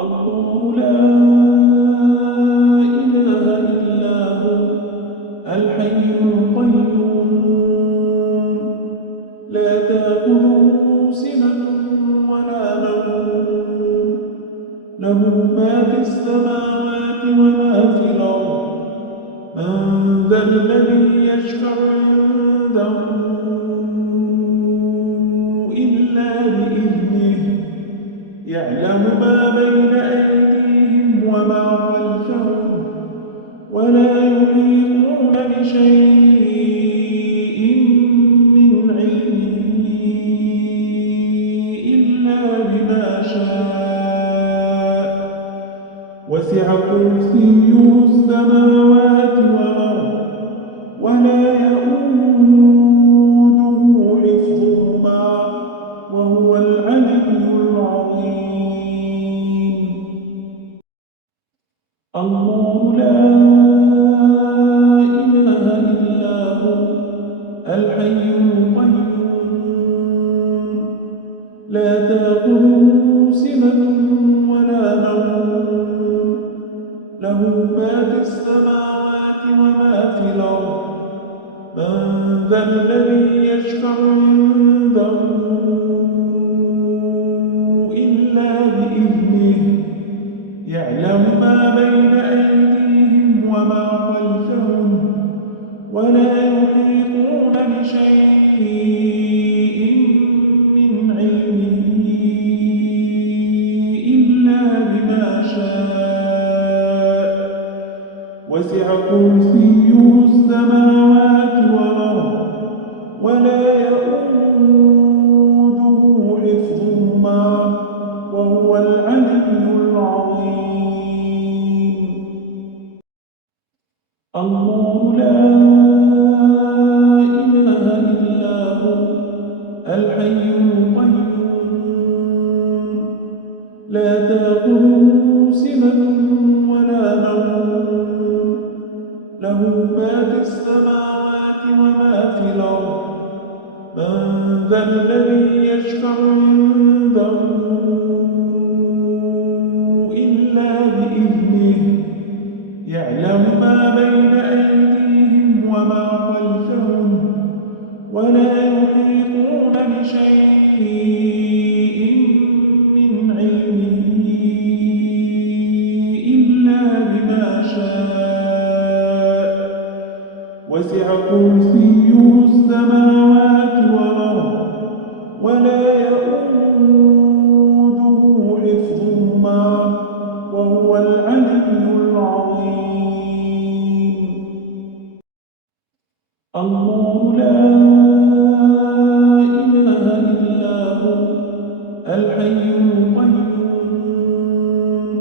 الله لا إله إلا هو الحي القيوم لا تأخذه سنة ولا نوم له ما في السماوات وما في الأرض من ذا الذي يشفع عنده إلا بإذنه يعلم ما بين أيديهم وما خلفهم ولا يحيطون بشيء من علمه إلا بما شاء وسع كرسيه السماوات والأرض ولا يئوده حفظهما وهو العلي العظيم الله لا إله إلا هو الحي القيوم لا تأخذه سنة ولا نوم له ما في السماوات وما في الأرض من ذا الذي يشفع عنده إلا بإذنه يعلم ما بين أيديهم وما خلفهم ولا يحيطون بشيء من علمه إلا بما شاء وسع كرسيه السماوات والأرض ولا يئوده حفظهما وهو العلي العظيم الله لا إله إلا هو الحي القيوم لا تأخذه سنة ولا نوم له ما في السماوات وما في الأرض من ذا الذي يشفع عنده إلا بإذنه يعلم ما بين أيديهم وما خلفهم ولا يحيطون بشيء من علمه إلا بما شاء وسع كرسيه السماوات والأرض ولا يئوده حفظهما وهو العلي العظيم الله لا إله إلا هو الحي القيوم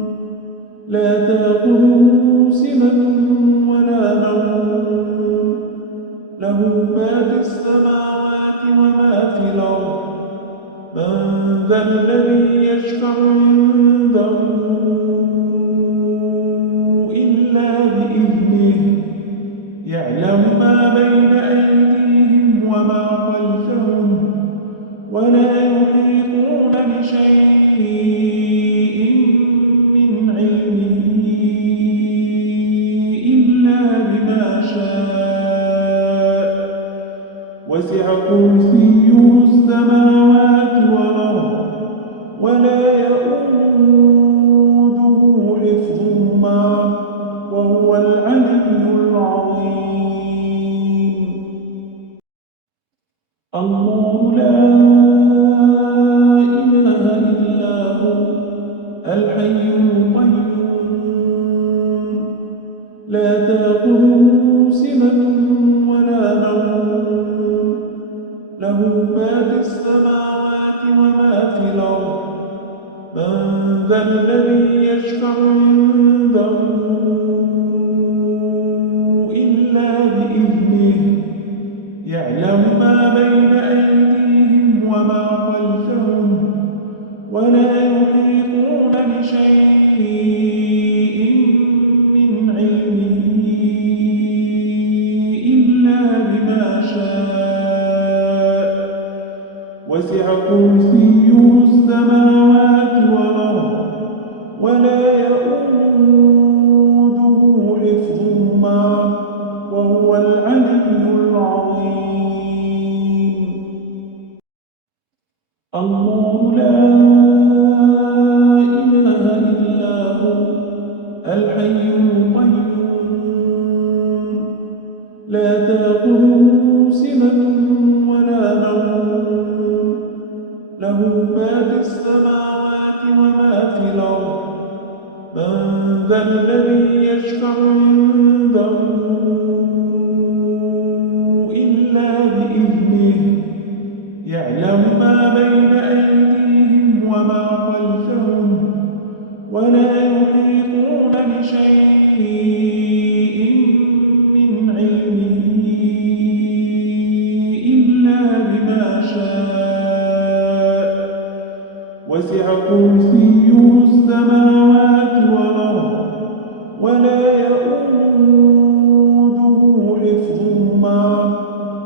لا تأخذه سنة ولا نوم له ما في السماوات وما في الأرض من ذا الذي يشفع عنده إلا بإذنه يعلم ما بين أيديهم وما خلفهم ولا يحيطون بشيء من علمه إلا بما شاء وسع كرسيه السماوات والأرض ولا يئوده حفظهما وهو العلي العظيم الله لا إله إلا هو الحي القيوم لا تأخذه سنة ولا نوم له ما في السماوات وما في الأرض من ذا الذي يشفع عنده إلا بإذنه يعلم ما بين أيديهم وما خلفهم ولا يحيطون بشيء من علمه إلا بما شاء وسع كرسيه السماوات والأرض ولا يؤوده حفظهما وهو العلي العظيم. الله لا إله إلا هو الحي القيوم لا تأخذه سنة ولا نوم له ما في السماوات وما في الأرض من ذا الذي يشفع عنده إلا بإذنه يعلم ما بين أيديهم وما خلفهم ولا يحيطون بشيء من علمه إلا بما شاء وسع كرسيه السماوات والأرض ولا يؤوده حفظهما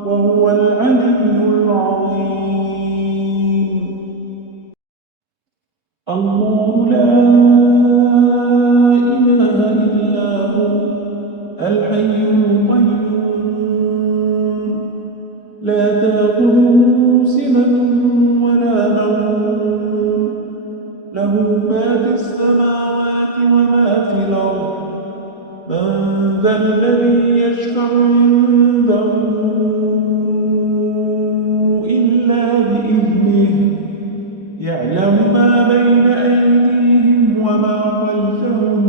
وهو العلي العظيم. الله لا إله إلا هو الحي القيوم لا تأخذه سنة ولا نوم له ما في السماوات وما في الأرض من ذا الذي يشفع عنده إلا بإذنه يعلم ما بين أيديهم وما خلفهم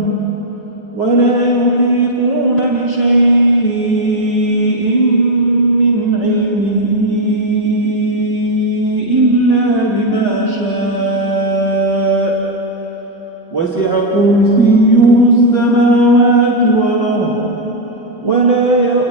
ولا يحيطون بشيء من علمه إلا بما شاء وسع كرسيه السماوات والأرض ولا يؤوده